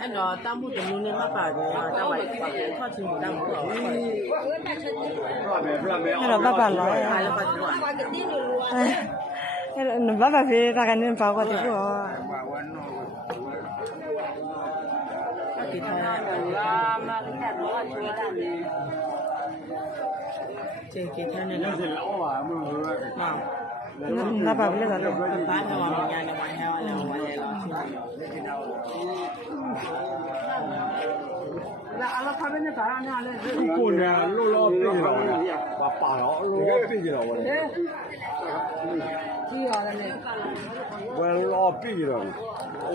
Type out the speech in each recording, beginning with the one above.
အဲ့တော့တမ်းမှုတမျိုးနဲ့မှတ်ပါတယ်တော့ဝိုင်းထောက်ချင်တမ်းမှုအဲ့တော့爸爸老呀，ဒါလည်းပတ်သွား哎，那爸爸别大概能包过的不？ဒီထားကျေကျေထားနေတော့那爸爸那个，ဘာသာဝင်ညာနေမှာဟဲဝါလည်းဝါလည်းတော့လာအလားခါပဲနဲ့ဒါရနဲ့လည်းကိုယ်နဲ့လောလောပြေးတော့ပါတော့လောပြေးကြတော့ဝယ်ကြီးရတယ်နဲ့ဝယ်လောပြေးတော့哦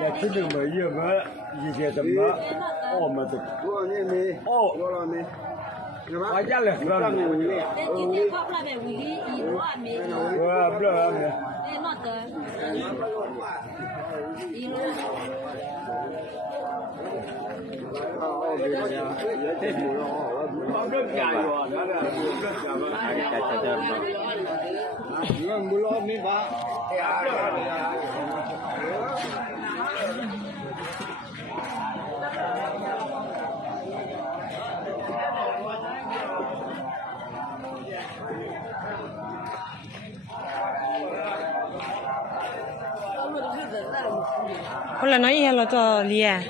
也真的没也没一些什么哦没得多少年没？哦多少年？我家里不让你今天跑那边回去一路还没，我不让你哎，那个一路。你不老没法。后来那也老早练。